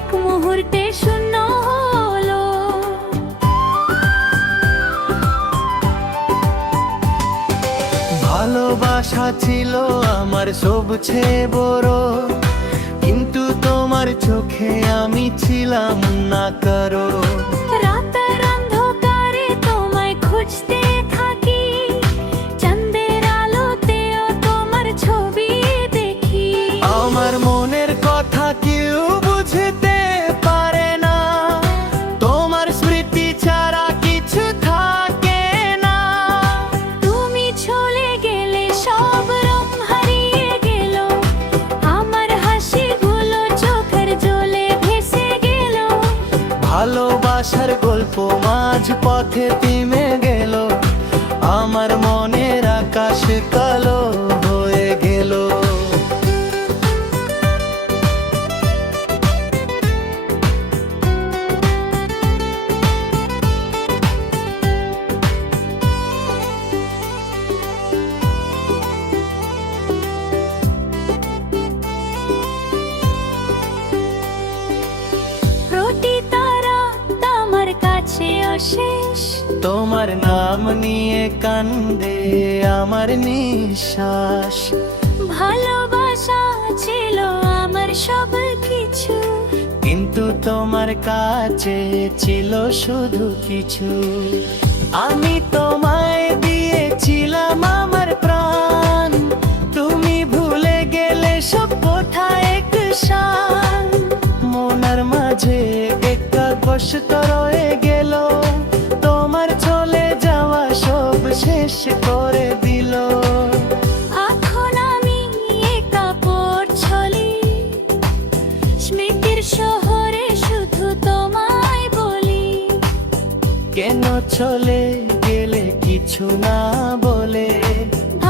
এক মুহূর্তে শূন্য হলো। ভালোবাসা ছিল আমার সবচেয়ে বড়, কিন্তু তোমার চোখে আমি ছিলাম না কারো। রাতের অন্ধকারে তোমায় খুঁজতে থাকি, চাঁদের আলোতেও তোমার ছবি দেখি। আমার মনের কথা কেউ বুঝতে পারে না, তোমার স্মৃতি ছাড়া কিছু থাকে না। তুমি চলে গেলে সব রং হারিয়ে গেল, আমার হাসিগুলো চোখের জলে ভেসে গেল। ভালোবাসার গল্প মাঝ পথে থেমে গেল, আমার মনের আকাশ কালো হয়ে গেল। প্রতি তারা আমার কাছে অশেষ, তোমার নাম নিয়ে কান্দে আমার নিঃশ্বাস। ভালোবাসা ছিল আমার সব কিছু, কিন্তু তোমার কাছে ছিল শুধু কিছু। আমি তোমায় দিয়েছিলাম আমার প্রাণ, তুমি ভুলে গেলে সব কথা এক শান। মনের মাঝে একটা কষ্ট রয়ে গেল, তোমার চলে যাওয়া সব শেষ করে দিল। এখন আমি একা পথচলি, স্মৃতির শহরে শুধু তোমায় বলি। কেন চলে গেলে কিছু না বলে,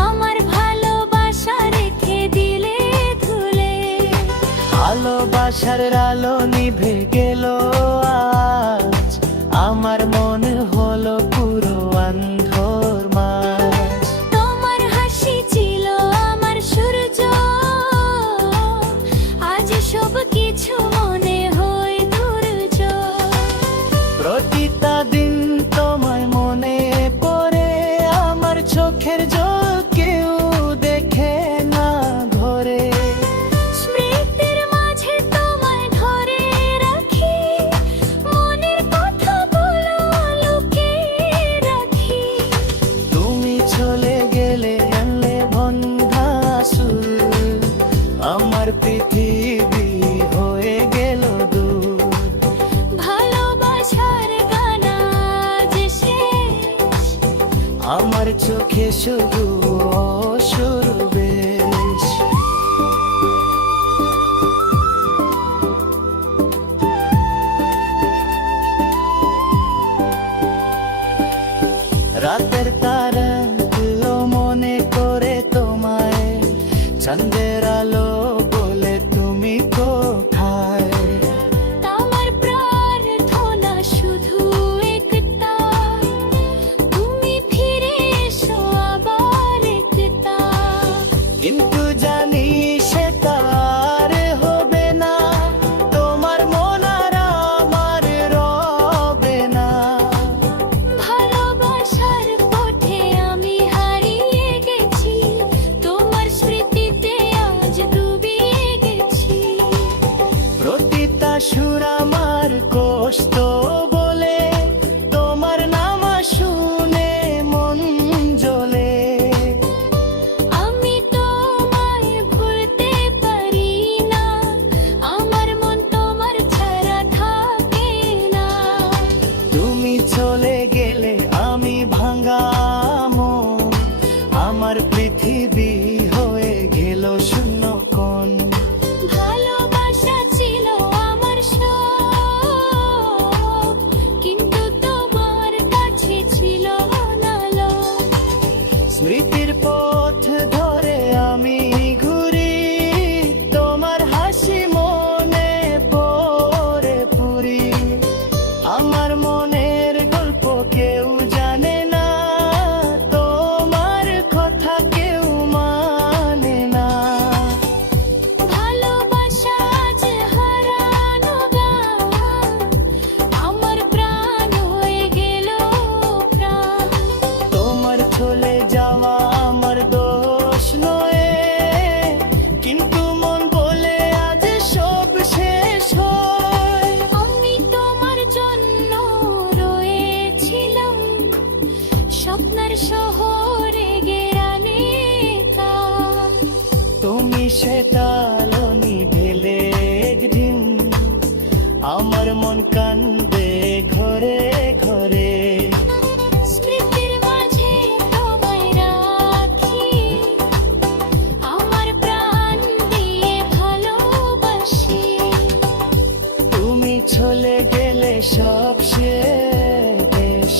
আমার ভালোবাসা রেখে দিলে ধুলে। ভালোবাসার আলো নিভে গেল আজ, আমার মনে হলো পুরো অন্ধর মাঝ। তোমার হাসি ছিল আমার সূর্য, আজ সব কিছু মনে হয় ধৈর্য। প্রতিটা দিন তোমায় মনে পড়ে, আমার চোখের জল কেউ দেখে না ধরে। স্মৃতির মাঝে তোমায় ধরে রাখি, মনের কথাগুলো লুকিয়ে রাখি। তুমি চলে গেলে আনলে বন্ধা সুর, আমার পৃথিবী হয়ে গেল দূর। ভালোবাসার গান আজ শেষ, আমার চোখে শুধু অসুর বেশ। রাতের তারাগুলো মনে করে তোমায়, চাঁদের আলো বলে তুমি কোথায়। আমার প্রার্থনা শুধু একটা, তুমি ফিরে এসো আবার একটা। কিন্তু জানি সেটা আর হবে না, তোমার মন আর আমার রবে না। ভালোবাসার পথে আমি হারিয়ে গেছি, তোমার স্মৃতিতে আজ ডুবিয়ে গেছি। প্রতিটা সুর আমার কষ্ট বলে, তোমার নাম শুনে মন জ্বলে। আমি তোমায় ভুলতে পারি না, আমার মন তোমার ছাড়া থাকে না। তুমি চলে গেলে আমি ভাঙা মন, আমার পৃথিবী হয়ে গেল শূন্য কোণ। ভালোবাসা ছিল আমার সব, আমার মন কান্দে ঘরে ঘরে। স্মৃতির মাঝে তোমায় রাখি, আমার প্রাণ দিয়ে ভালোবাসি। তুমি চলে গেলে সব শেষ,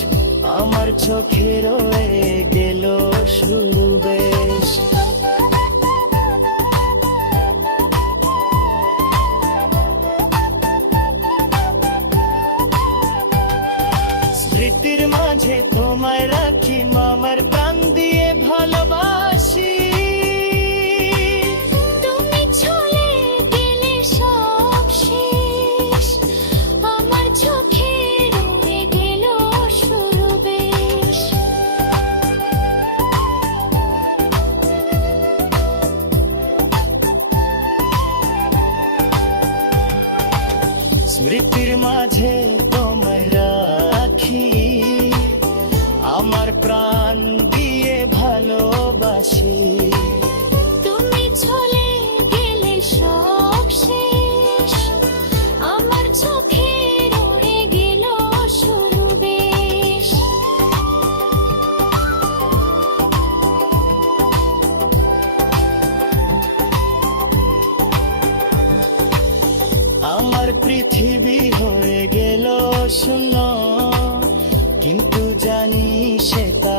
আমার চোখে রয়ে গেল শুরু বেশ। স্মৃতির মাঝে তোমায় রাখি, আমার প্রাণ দিয়ে ভালোবাসি। তুমি চলে গেলে সব শেষ, আমার চোখে রয়ে গেল শুরু বেশ। স্মৃতির মাঝে তোমায় রাখি, আমার প্রাণ দিয়ে ভালোবাসি। তুমি চলে গেলে সব শেষ, আমার চোখে রয়ে গেল শুরু বেশ। আমার পৃথিবী হয়ে গেল শূন্য, কিন্তু জানি সেটা